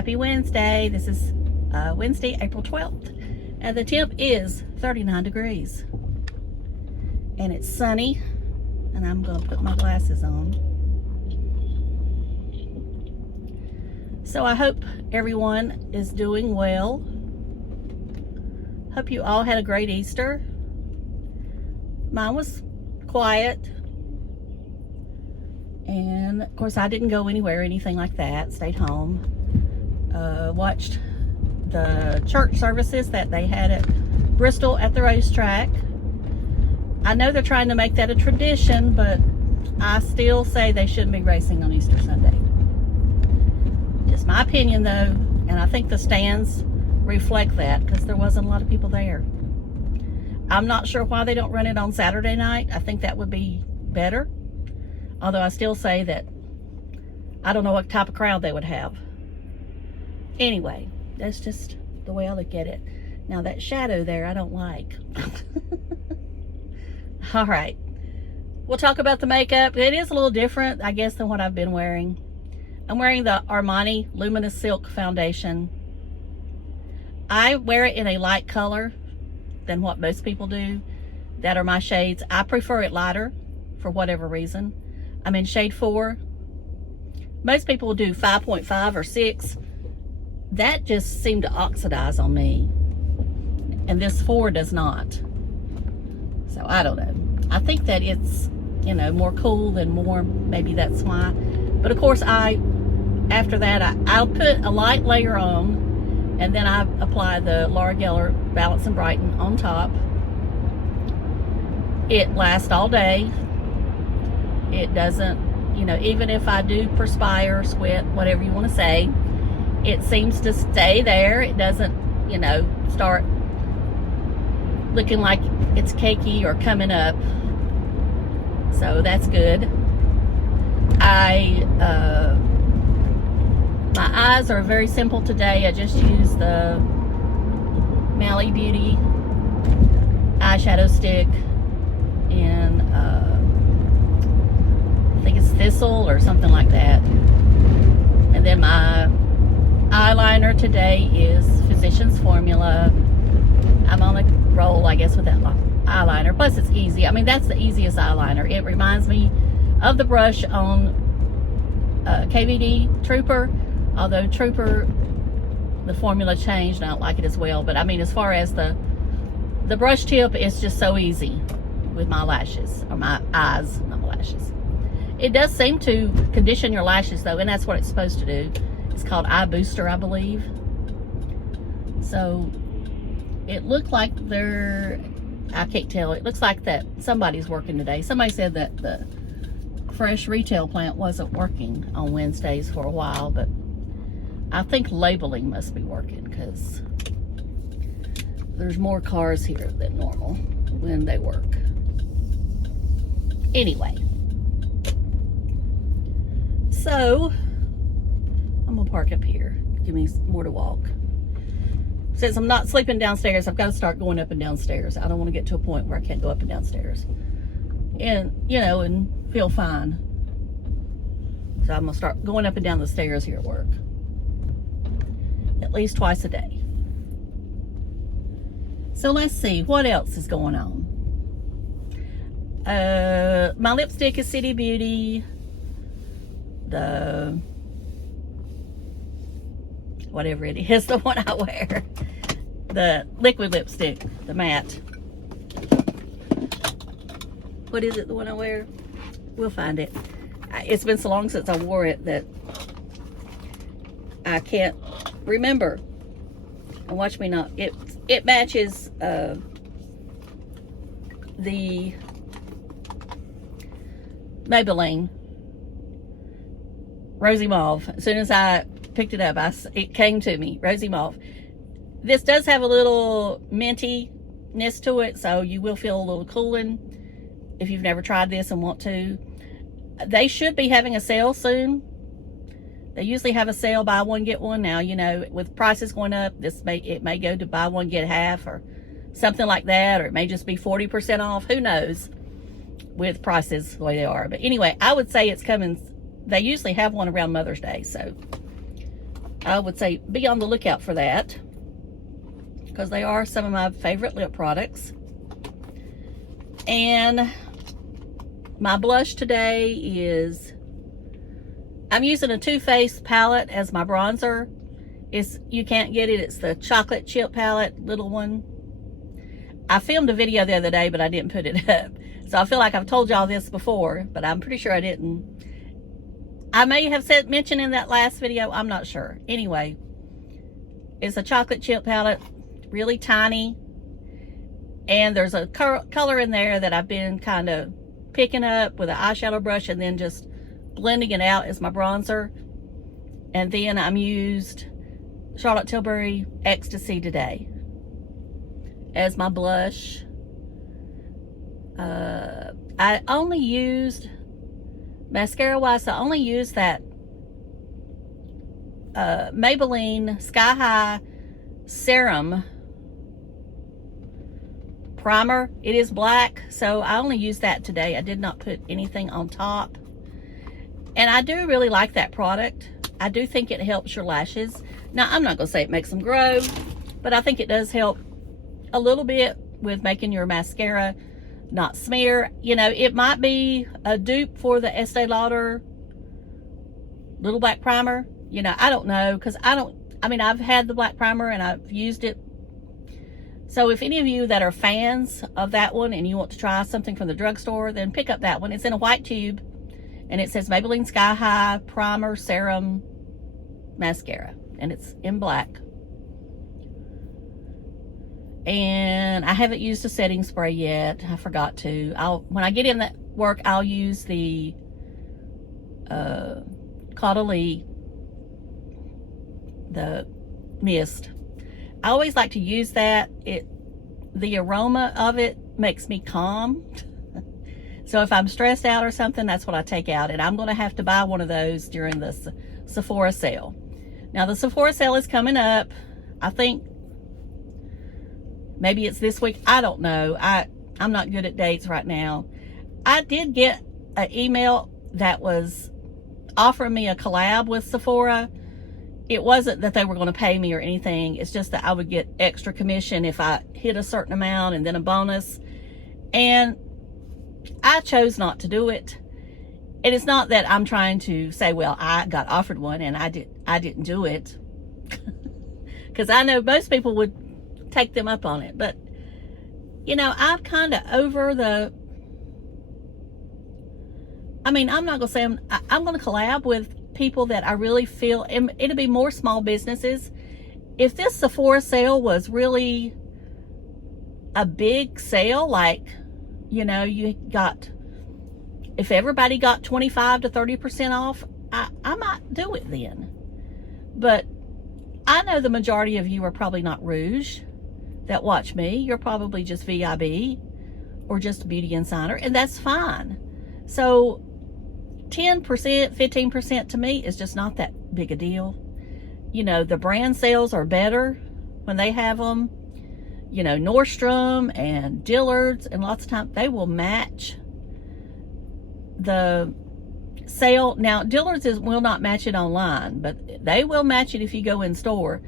Happy Wednesday. This is Wednesday, April 12th. And the temp is 39 degrees. And it's sunny. And I'm going to put my glasses on. So I hope everyone is doing well. Hope you all had a great Easter. Mine was quiet. And of course I didn't go anywhere or anything like that. Stayed home. Watched the church services that they had at Bristol at the racetrack. I know they're trying to make that a tradition, but I still say they shouldn't be racing on Easter Sunday. Just my opinion though, and I think the stands reflect that because there wasn't a lot of people there. I'm not sure why they don't run it on Saturday night. I think that would be better. Although I still say that I don't know what type of crowd they would have. Anyway, that's just the way I look at it. Now that shadow there, I don't like. All right. We'll talk about the makeup. It is a little different, I guess, than what I've been wearing. I'm wearing the Armani Luminous Silk Foundation. I wear it in a light color than what most people do. That are my shades. I prefer it lighter for whatever reason. I'm in shade 4. Most people will do 5.5 or 6. That just seemed to oxidize on me. And this 4 does not. So I don't know. I think that it's, you know, more cool than warm. Maybe that's why. But of course, after that, I'll put a light layer on. And then I apply the Laura Geller Balance and Brighten on top. It lasts all day. It doesn't, you know, even if I do perspire, sweat, whatever you want to say, it seems to stay there. It doesn't, you know, start looking like it's cakey or coming up. So that's good. My eyes are very simple today. I just used the Mally Beauty eyeshadow stick in I think it's Thistle or something like that. And then my eyeliner today is Physicians Formula. I'm on a roll, I guess, with that eyeliner. Plus, it's easy. I mean, that's the easiest eyeliner. It reminds me of the brush on KVD Trooper. Although Trooper, the formula changed, and I don't like it as well. But I mean, as far as the brush tip, it's just so easy with my lashes, or my eyes, not my lashes. It does seem to condition your lashes though, and that's what it's supposed to do. It's called Eye Booster, I believe. So it looked like I can't tell. It looks like that somebody's working today. Somebody said that the fresh retail plant wasn't working on Wednesdays for a while, but I think labeling must be working because there's more cars here than normal when they work. Anyway, so I'm gonna park up here. Give me more to walk. Since I'm not sleeping downstairs, I've got to start going up and downstairs. I don't want to get to a point where I can't go up and downstairs. And, you know, and feel fine. So I'm gonna start going up and down the stairs here at work. At least twice a day. So let's see, what else is going on? My lipstick is City Beauty. The whatever it is, the one I wear. The liquid lipstick, the matte. What is it, the one I wear? We'll find it. It's been so long since I wore it that I can't remember. And watch me not. It matches the Maybelline Rosy Mauve. As soon as I picked it up, it came to me, Rosy Mauve. This does have a little mintiness to it, so you will feel a little cooling if you've never tried this and want to. They should be having a sale soon. They usually have a sale, buy one, get one. Now, you know, with prices going up, it may go to buy one, get half or something like that, or it may just be 40% off. Who knows with prices the way they are. But anyway, I would say it's coming. They usually have one around Mother's Day, so I would say be on the lookout for that, because they are some of my favorite lip products. And my blush today is, I'm using a Too Faced palette as my bronzer. You can't get it. It's the chocolate chip palette, little one. I filmed a video the other day, but I didn't put it up. So I feel like I've told y'all this before, but I'm pretty sure I didn't. I may have mentioned in that last video, I'm not sure. Anyway, it's a chocolate chip palette, really tiny. And there's a color in there that I've been kind of picking up with an eyeshadow brush and then just blending it out as my bronzer. And then I'm used Charlotte Tilbury Ecstasy today as my blush. I only used, mascara wise, I only used that Maybelline Sky High Serum primer. It is black, so I only used that today. I did not put anything on top. And I do really like that product. I do think it helps your lashes. Now, I'm not going to say it makes them grow, but I think it does help a little bit with making your mascara not smear. You know, it might be a dupe for the Estee Lauder Little Black Primer. You know, I don't know, because I mean, I've had the black primer and I've used it. So if any of you that are fans of that one and you want to try something from the drugstore, then pick up that one. It's in a white tube and it says Maybelline Sky High Primer Serum Mascara, and it's in black. And I haven't used a setting spray yet. I forgot to. When I get in that work, I'll use the Caudalie, the mist. I always like to use that. The aroma of it makes me calm. So if I'm stressed out or something, that's what I take out. And I'm going to have to buy one of those during the Sephora sale. Now the Sephora sale is coming up. I think maybe it's this week. I don't know. I'm not good at dates right now. I did get an email that was offering me a collab with Sephora. It wasn't that they were going to pay me or anything. It's just that I would get extra commission if I hit a certain amount and then a bonus. And I chose not to do it. And it's not that I'm trying to say, well, I got offered one and I didn't do it. Because I know most people would take them up on it. But, you know, I'm kind of over the... I mean, I'm not going to say I'm going to collab with people that I really feel... It'll be more small businesses. If this Sephora sale was really a big sale, like, you know, you got... If everybody got 25 to 30% off, I might do it then. But I know the majority of you are probably not Rouge that watch me. You're probably just VIB or just a Beauty Insider, and that's fine. So 10%, 15% to me is just not that big a deal. You know, the brand sales are better when they have them. You know, Nordstrom and Dillard's, and lots of times they will match the sale. Now, Dillard's will not match it online, but they will match it if you go in store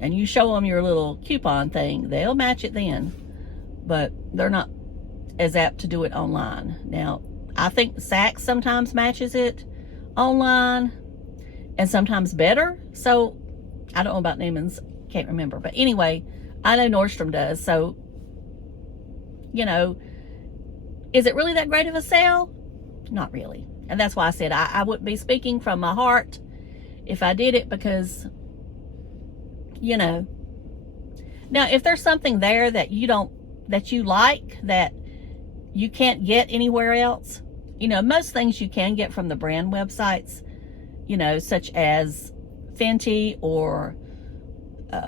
and you show them your little coupon thing. They'll match it then, but they're not as apt to do it online. Now, I think Saks sometimes matches it online and sometimes better. So I don't know about Neiman's, can't remember. But anyway, I know Nordstrom does. So, you know, is it really that great of a sale? Not really. And that's why I said I wouldn't be speaking from my heart if I did it, because, you know. Now, if there's something there that you like, that you can't get anywhere else, you know, most things you can get from the brand websites, you know, such as Fenty or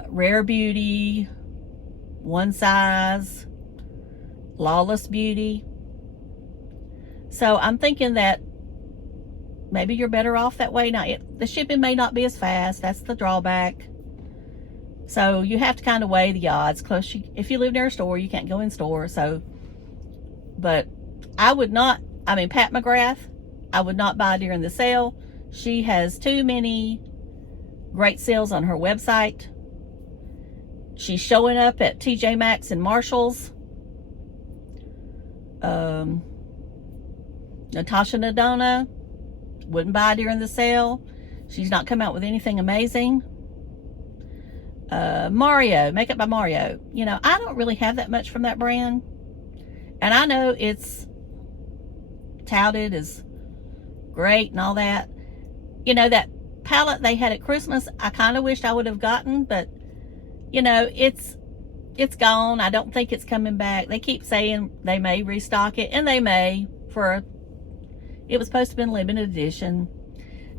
Rare Beauty, One Size, Lawless Beauty. So I'm thinking that maybe you're better off that way. Now, the shipping may not be as fast. That's the drawback. So you have to kind of weigh the odds. Close, if you live near a store, you can't go in store. So, but I would not, I mean, Pat McGrath, I would not buy during the sale. She has too many great sales on her website. She's showing up at TJ Maxx and Marshall's. Natasha Nadona, wouldn't buy during the sale. She's not come out with anything amazing. Mario, Makeup by Mario. You know, I don't really have that much from that brand. And I know it's touted as great and all that. You know, that palette they had at Christmas, I kind of wished I would have gotten, but, you know, it's gone. I don't think it's coming back. They keep saying they may restock it, and they may it was supposed to be a limited edition.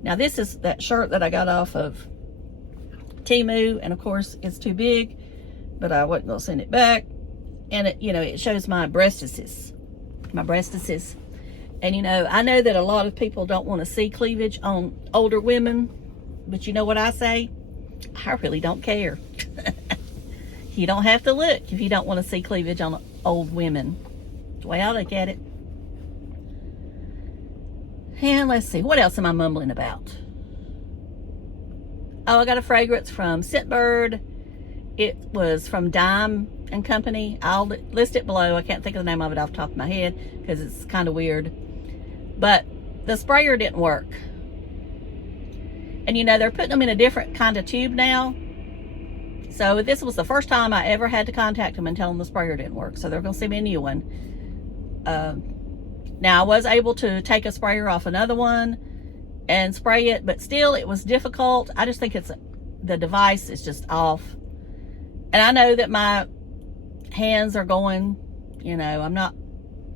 Now, this is that shirt that I got off of Temu, and of course it's too big, but I wasn't gonna send it back. And it, you know, it shows my breastises, and you know, I know that a lot of people don't want to see cleavage on older women, but you know what I say? I really don't care. You don't have to look if you don't want to see cleavage on old women. That's the way I look at it. And let's see, what else am I mumbling about? Oh, I got a fragrance from Scentbird. It was from Dime and Company. I'll list it below. I can't think of the name of it off the top of my head because it's kind of weird. But the sprayer didn't work. And you know, they're putting them in a different kind of tube now. So this was the first time I ever had to contact them and tell them the sprayer didn't work. So they're going to send me a new one. Now, I was able to take a sprayer off another one and spray it, but still it was difficult. I just think the device is just off. And I know that my hands are going, you know,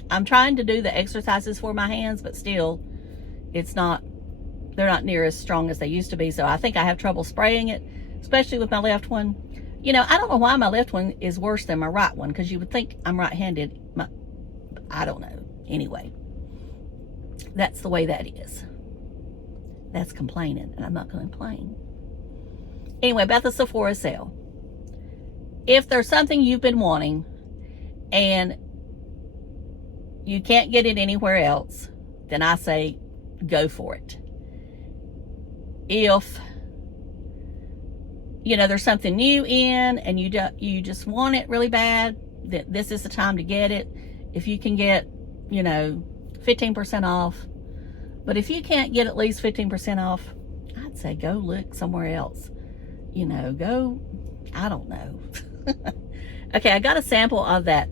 I'm trying to do the exercises for my hands, but still they're not near as strong as they used to be. So I think I have trouble spraying it, especially with my left one. You know, I don't know why my left one is worse than my right one, because you would think I'm right-handed. I don't know. Anyway, that's the way that is. That's complaining, and I'm not going to complain. Anyway, about the Sephora sale. If there's something you've been wanting and you can't get it anywhere else, then I say go for it. If, you know, there's something new in and you just want it really bad, then this is the time to get it. If you can get, you know, 15% off. But if you can't get at least 15% off, I'd say go look somewhere else. You know, go, I don't know. Okay, I got a sample of that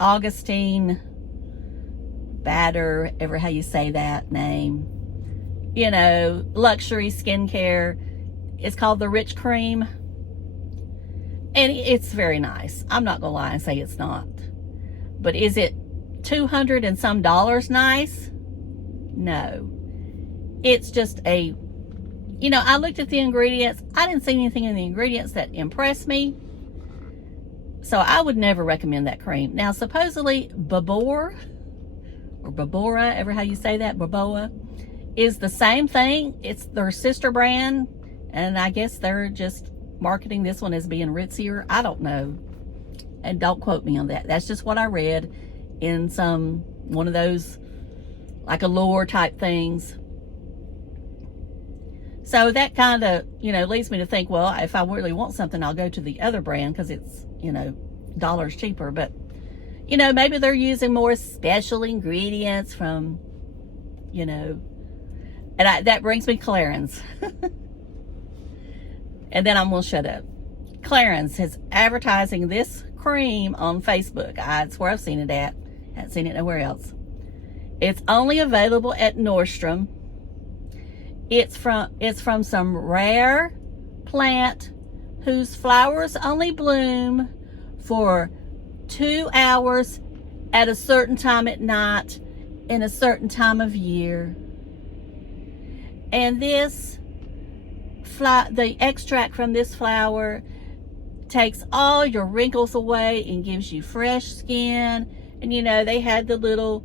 Augustine Batter, ever how you say that name. You know, luxury skincare. It's called the Rich Creme. And it's very nice. I'm not gonna lie and say it's not. But is it $200 and some nice? No. It's just you know, I looked at the ingredients. I didn't see anything in the ingredients that impressed me. So I would never recommend that cream. Now, supposedly Babor, or Babora, ever how you say that, Baboa, is the same thing. It's their sister brand. And I guess they're just marketing this one as being ritzier. I don't know. And don't quote me on that. That's just what I read in one of those like allure type things. So that kind of, you know, leads me to think, well, if I really want something, I'll go to the other brand because it's, you know, dollars cheaper. But, you know, maybe they're using more special ingredients from, you know, and that brings me Clarins. And then I'm going to shut up. Clarins is advertising this cream on Facebook. That's where I've seen it at. I haven't seen it nowhere else. It's only available at Nordstrom. It's from some rare plant whose flowers only bloom for 2 hours at a certain time at night in a certain time of year. And the extract from this flower takes all your wrinkles away and gives you fresh skin. And you know, they had the little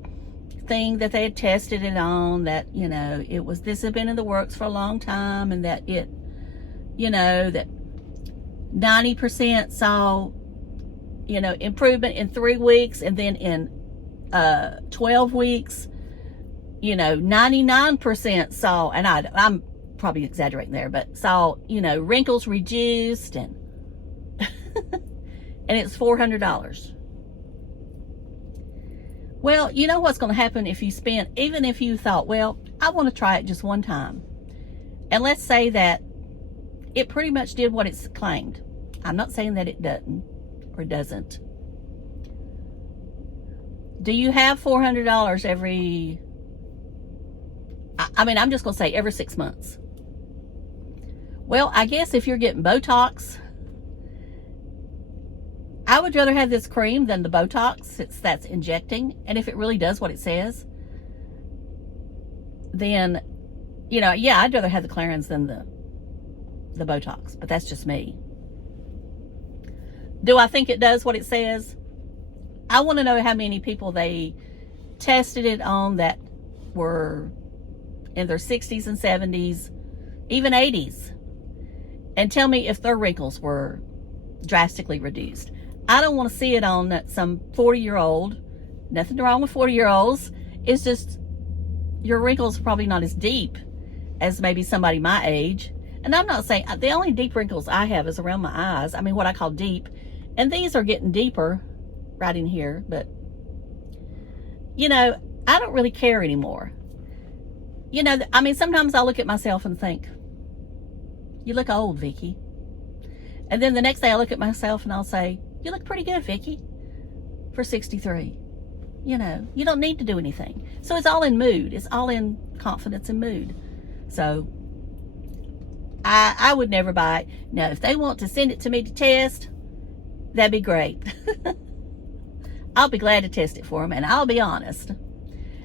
thing that they had tested it on, that, you know, this had been in the works for a long time, and that it, you know, that 90% saw, you know, improvement in 3 weeks, and then in 12 weeks, you know, 99% saw, and I'm probably exaggerating there, but saw, you know, wrinkles reduced, and and it's $400. Well, you know what's going to happen if you spend, even if you thought, well, I want to try it just one time, and let's say that it pretty much did what it's claimed. I'm not saying that it doesn't or doesn't. Do you have $400 every, I mean, I'm just going to say every 6 months? Well, I guess if you're getting Botox, I would rather have this cream than the Botox. That's injecting. And if it really does what it says, then, you know, yeah, I'd rather have the Clarins than the Botox. But that's just me. Do I think it does what it says? I want to know how many people they tested it on that were in their 60s and 70s, even 80s. And tell me if their wrinkles were drastically reduced. I don't want to see it on some 40-year-old. Nothing wrong with 40-year-olds. It's just your wrinkles are probably not as deep as maybe somebody my age. And I'm not saying, the only deep wrinkles I have is around my eyes. I mean, what I call deep. And these are getting deeper right in here. But, you know, I don't really care anymore. You know, I mean, sometimes I look at myself and think, you look old, Vicki. And then the next day I look at myself and I'll say, you look pretty good, Vicki, for 63. You know, you don't need to do anything. So it's all in mood. It's all in confidence and mood. So I would never buy it. Now, if they want to send it to me to test, that'd be great. I'll be glad to test it for them, and I'll be honest.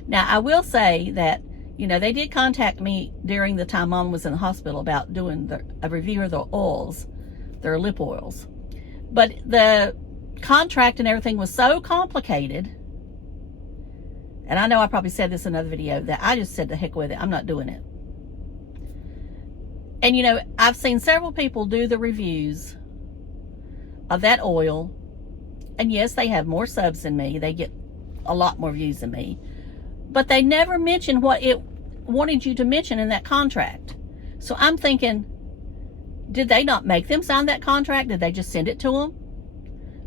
Now, I will say that, you know, they did contact me during the time Mom was in the hospital about doing a review of their oils, their lip oils. But the contract and everything was so complicated, and I know I probably said this in another video, that I just said the heck with it. I'm not doing it. And, you know, I've seen several people do the reviews of that oil, and yes, they have more subs than me. They get a lot more views than me. But they never mention what it wanted you to mention in that contract. So I'm thinking, did they not make them sign that contract? Did they just send it to them?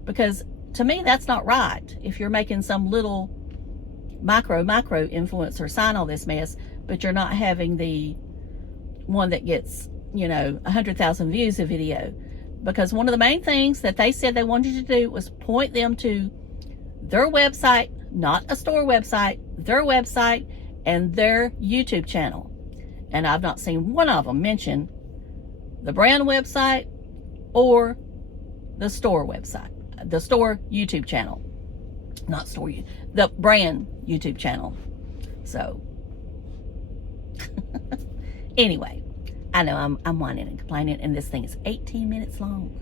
Because to me, that's not right. If you're making some little micro influencer sign all this mess, but you're not having the one that gets, you know, 100,000 views a video. Because one of the main things that they said they wanted you to do was point them to their website, not a store website, their website and their YouTube channel. And I've not seen one of them mention the brand website or the store website, the store YouTube channel, not store, the brand YouTube channel. So anyway, I know I'm whining and complaining, and this thing is 18 minutes long.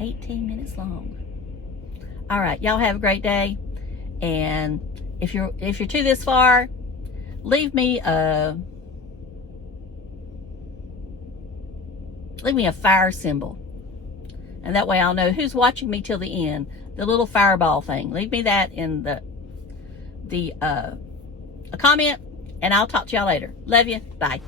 18 minutes long. All right, y'all have a great day. And if you're to this far, leave me a fire symbol, and that way I'll know who's watching me till the end. The little fireball thing. Leave me that in a comment, and I'll talk to y'all later. Love you. Bye.